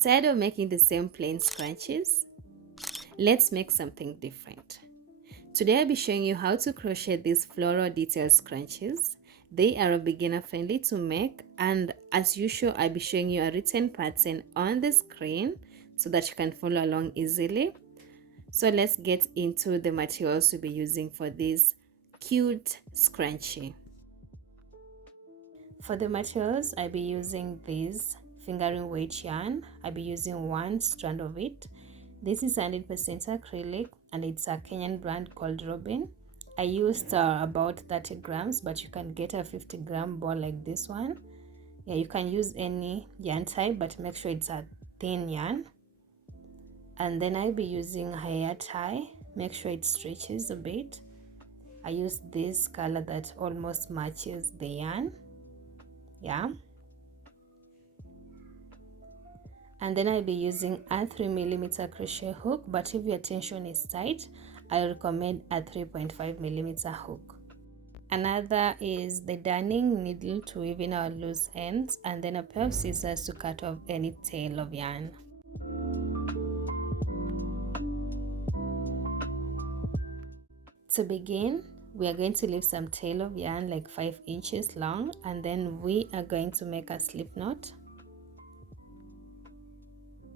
Tired of making the same plain scrunchies? Let's make something different. Today I'll be showing you how to crochet these floral detail scrunchies. They are a beginner friendly to make, and as usual I'll be showing you a written pattern on the screen so that you can follow along easily. So let's get into the materials we'll be using for this cute scrunchie. For the materials, I'll be using this fingering weight yarn. I'll be using one strand of it. This is 100% acrylic and it's a Kenyan brand called Robin. I used about 30 grams, but you can get a 50-gram ball like this one. Yeah, you can use any yarn type, but make sure it's a thin yarn. And then I'll be using hair tie. Make sure it stretches a bit. I use this color that almost matches the yarn. Yeah. And then I'll be using a 3mm crochet hook, but if your tension is tight, I recommend a 3.5mm hook. Another is the darning needle to weave in our loose ends, and then a pair of scissors to cut off any tail of yarn. To begin, we are going to leave some tail of yarn like 5 inches long, and then we are going to make a slip knot.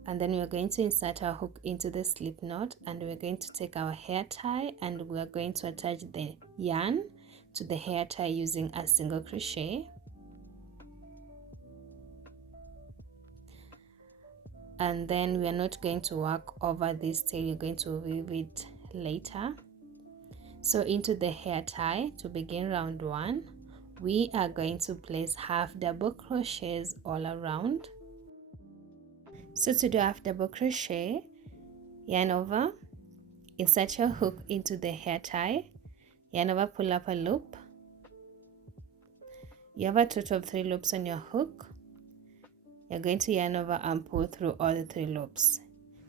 And then we're going to insert our hook into the slip knot, and we're going to take our hair tie and we're going to attach the yarn to the hair tie using a single crochet. And then we are not going to work over this tail, you're going to weave it later. So into the hair tie, to begin round 1, we are going to place half double crochets all around. So to do half double crochet, yarn over, insert your hook into the hair tie, yarn over, pull up a loop. You have a total of 3 loops on your hook. You're going to yarn over and pull through all the 3 loops.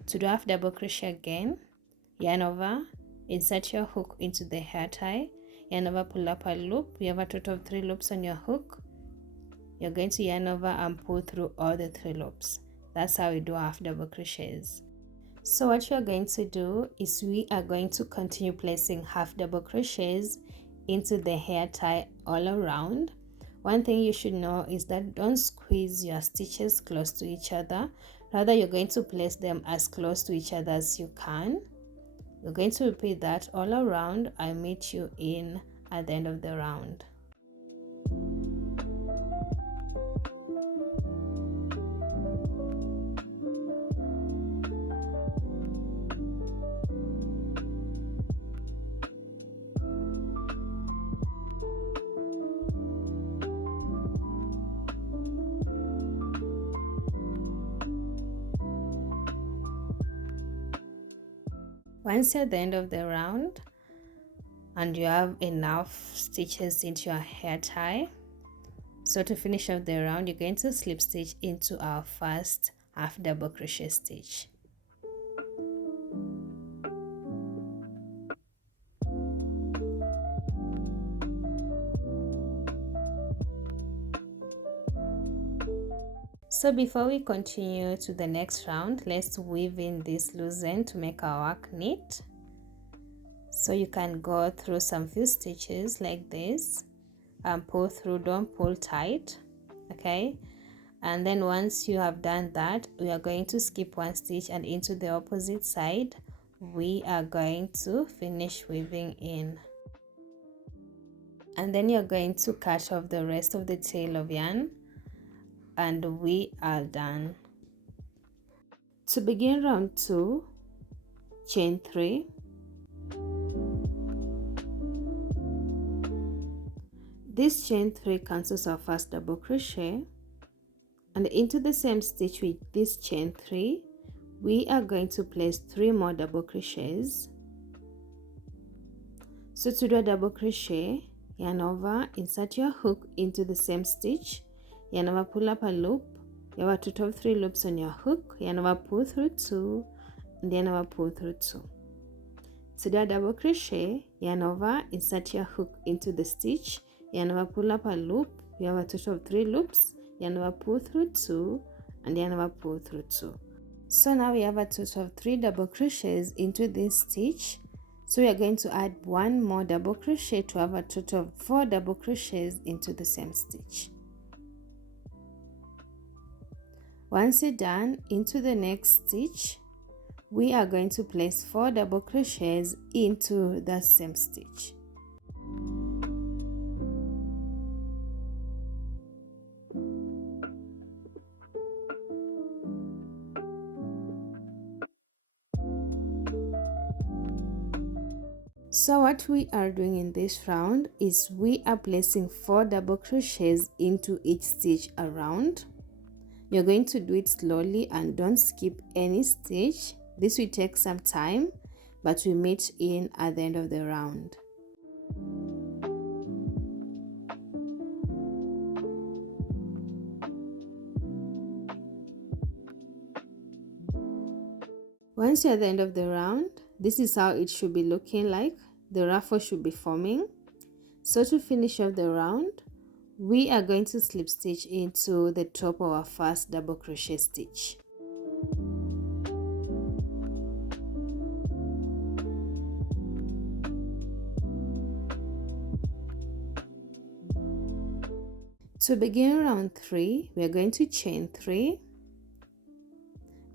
To do half double crochet again, yarn over, insert your hook into the hair tie, yarn over, pull up a loop. You have a total of 3 loops on your hook. You're going to yarn over and pull through all the 3 loops. That's how we do half double crochets. So what you're going to do is we are going to continue placing half double crochets into the hair tie all around. One thing you should know is that don't squeeze your stitches close to each other. Rather, you're going to place them as close to each other as you can. We're going to repeat that all around. I'll meet you in at the end of the round. Once you're at the end of the round and you have enough stitches into your hair tie, so to finish off the round, you're going to slip stitch into our first half double crochet stitch. So before we continue to the next round, let's weave in this loose end to make our work neat. So you can go through some few stitches like this and pull through, don't pull tight, okay? And then once you have done that, we are going to skip 1 stitch, and into the opposite side we are going to finish weaving in. And then you're going to cut off the rest of the tail of yarn, and we are done. To begin round 2, chain 3. This chain 3 cancels our first double crochet, and into the same stitch with this chain 3, we are going to place 3 more double crochets. So to do a double crochet, yarn over, insert your hook into the same stitch, yarn over, pull up a loop. You have a total of 3 loops on your hook, yarn over, pull through 2, and yarn over, pull through 2. To do a double crochet, yarn over, insert your hook into the stitch, yarn over, pull up a loop. You have a total of 3 loops, yarn over, pull through 2, and yarn over, pull through 2. So now we have a total of 3 double crochets into this stitch. So we are going to add 1 more double crochet to have a total of 4 double crochets into the same stitch. Once you're done, into the next stitch, we are going to place 4 double crochets into the same stitch. So what we are doing in this round is we are placing 4 double crochets into each stitch around. You're going to do it slowly and don't skip any stitch. This will take some time, but we meet in at the end of the round. Once you're at the end of the round, this is how it should be looking like. The ruffle should be forming. So to finish off the round, we are going to slip stitch into the top of our first double crochet stitch. To begin round 3, we are going to chain 3.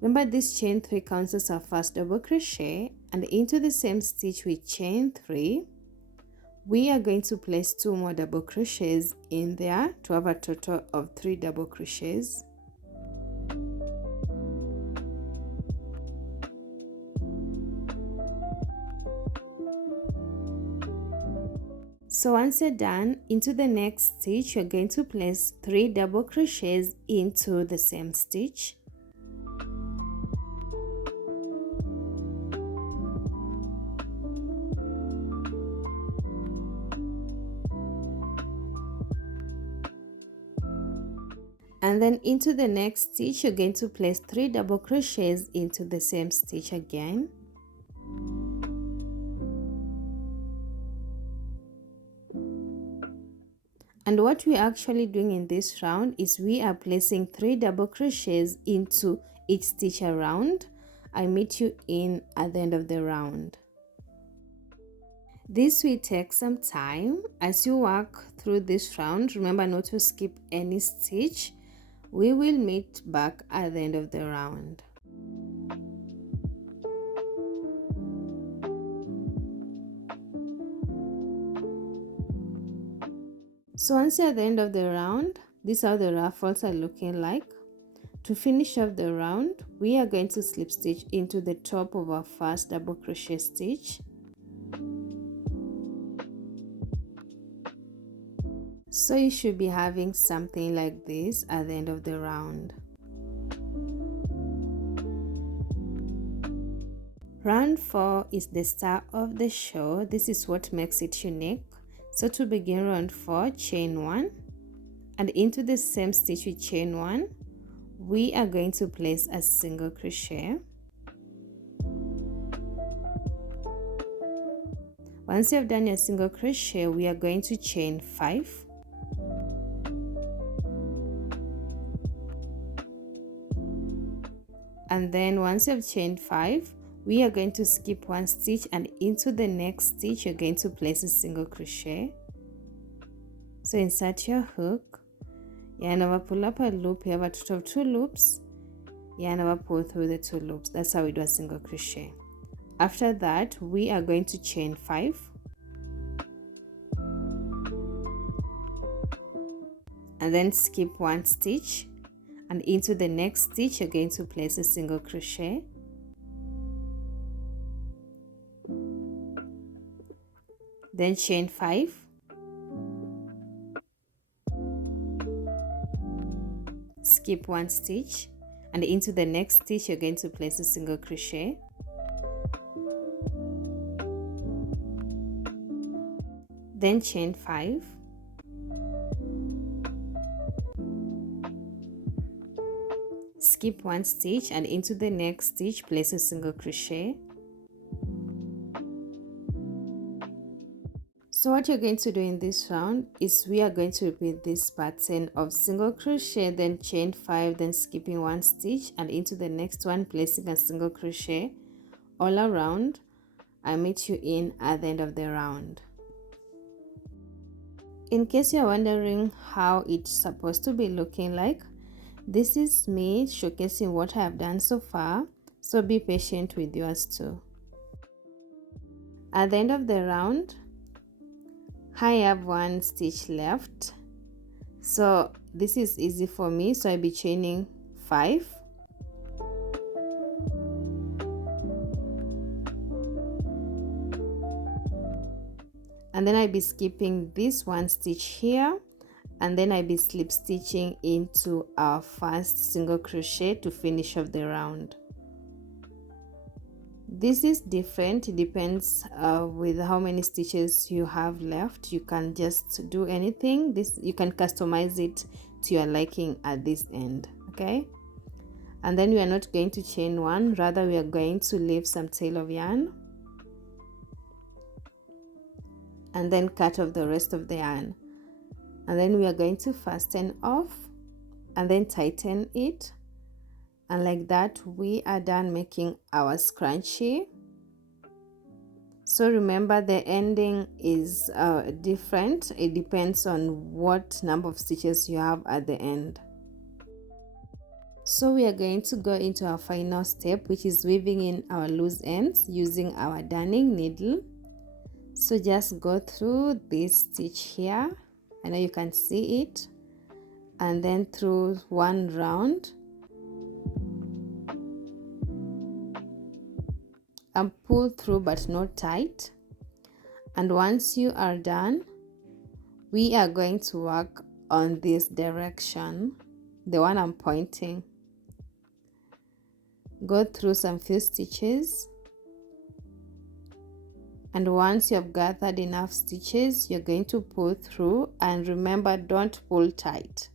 Remember, this chain 3 counts as our first double crochet, and into the same stitch with chain 3, we are going to place 2 more double crochets in there to have a total of 3 double crochets. So once you're done, into the next stitch, you're going to place 3 double crochets into the same stitch. And then into the next stitch, you're going to place 3 double crochets into the same stitch again. And what we're actually doing in this round is we are placing 3 double crochets into each stitch around. I meet you in at the end of the round. This will take some time. As you work through this round, remember not to skip any stitch. We will meet back at the end of the round. So once you're at the end of the round, these are the ruffles are looking like. To finish off the round, we are going to slip stitch into the top of our first double crochet stitch. So you should be having something like this at the end of the round. Round 4 is the star of the show. This is what makes it unique. So to begin round 4, chain 1, and into the same stitch with chain 1, we are going to place a single crochet. Once you have done your single crochet, we are going to chain 5. And then once you have chained 5, we are going to skip 1 stitch, and into the next stitch you're going to place a single crochet. So insert your hook, yarn over, pull up a loop. You have a total of 2 loops, yarn over, pull through the 2 loops. That's how we do a single crochet. After that, we are going to chain 5, and then skip 1 stitch, and into the next stitch you're going to place a single crochet. Then chain 5, skip 1 stitch, and into the next stitch you're going to place a single crochet. Then chain 5, skip 1 stitch, and into the next stitch place a single crochet. So what you're going to do in this round is we are going to repeat this pattern of single crochet, then chain 5, then skipping 1 stitch, and into the next one placing a single crochet all around. I'll meet you in at the end of the round. In case you're wondering how it's supposed to be looking like, this is me showcasing what I have done so far, so be patient with yours too. At the end of the round, I have 1 stitch left, so this is easy for me, so I'll be chaining 5, and then I'll be skipping this 1 stitch here, and then I'll be slip stitching into our first single crochet to finish off the round. This is different, it depends with how many stitches you have left. You can just do anything. This you can customize it to your liking at this end, okay? And then we are not going to chain 1, rather we are going to leave some tail of yarn and then cut off the rest of the yarn, and then we are going to fasten off and then tighten it. And like that, we are done making our scrunchie. So remember, the ending is different. It depends on what number of stitches you have at the end. So we are going to go into our final step, which is weaving in our loose ends using our darning needle. So just go through this stitch here. I know you can see it. And then through 1 round. And pull through but not tight. And once you are done, we are going to work on this direction, the one I'm pointing. Go through some few stitches, and once you have gathered enough stitches, you're going to pull through, and remember, don't pull tight.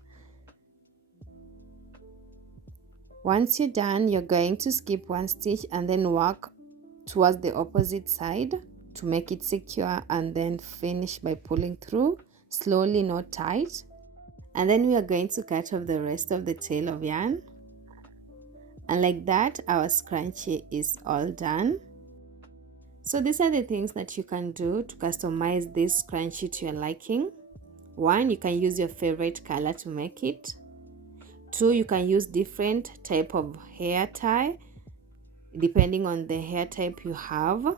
Once you're done, you're going to skip 1 stitch and then work towards the opposite side to make it secure, and then finish by pulling through slowly, not tight. And then we are going to cut off the rest of the tail of yarn, and like that our scrunchie is all done. So these are the things that you can do to customize this scrunchie to your liking. 1, you can use your favorite color to make it. 2, you can use different type of hair tie depending on the hair type you have.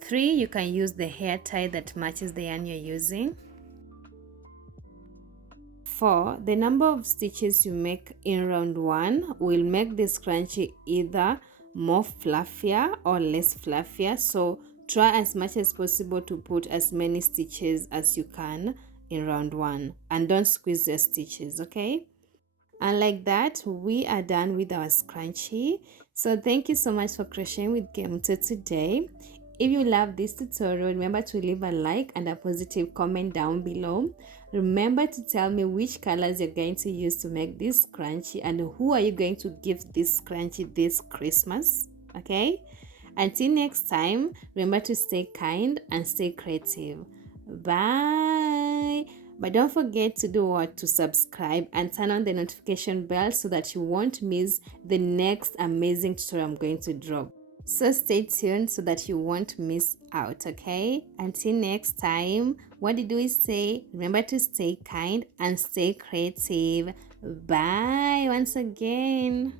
3, you can use the hair tie that matches the yarn you're using. 4, the number of stitches you make in round 1 will make the scrunchie either more fluffier or less fluffier, so try as much as possible to put as many stitches as you can in round 1, and don't squeeze your stitches, okay? And like that, we are done with our scrunchie. So thank you so much for crocheting with Kemunto today. If you love this tutorial, remember to leave a like and a positive comment down below. Remember to tell me which colors you're going to use to make this scrunchie, and who are you going to give this scrunchie this Christmas, okay? Until next time, remember to stay kind and stay creative. Bye. But don't forget to do what? To subscribe and turn on the notification bell so that you won't miss the next amazing tutorial I'm going to drop. So stay tuned so that you won't miss out, okay? Until next time, what did we say? Remember to stay kind and stay creative. Bye once again.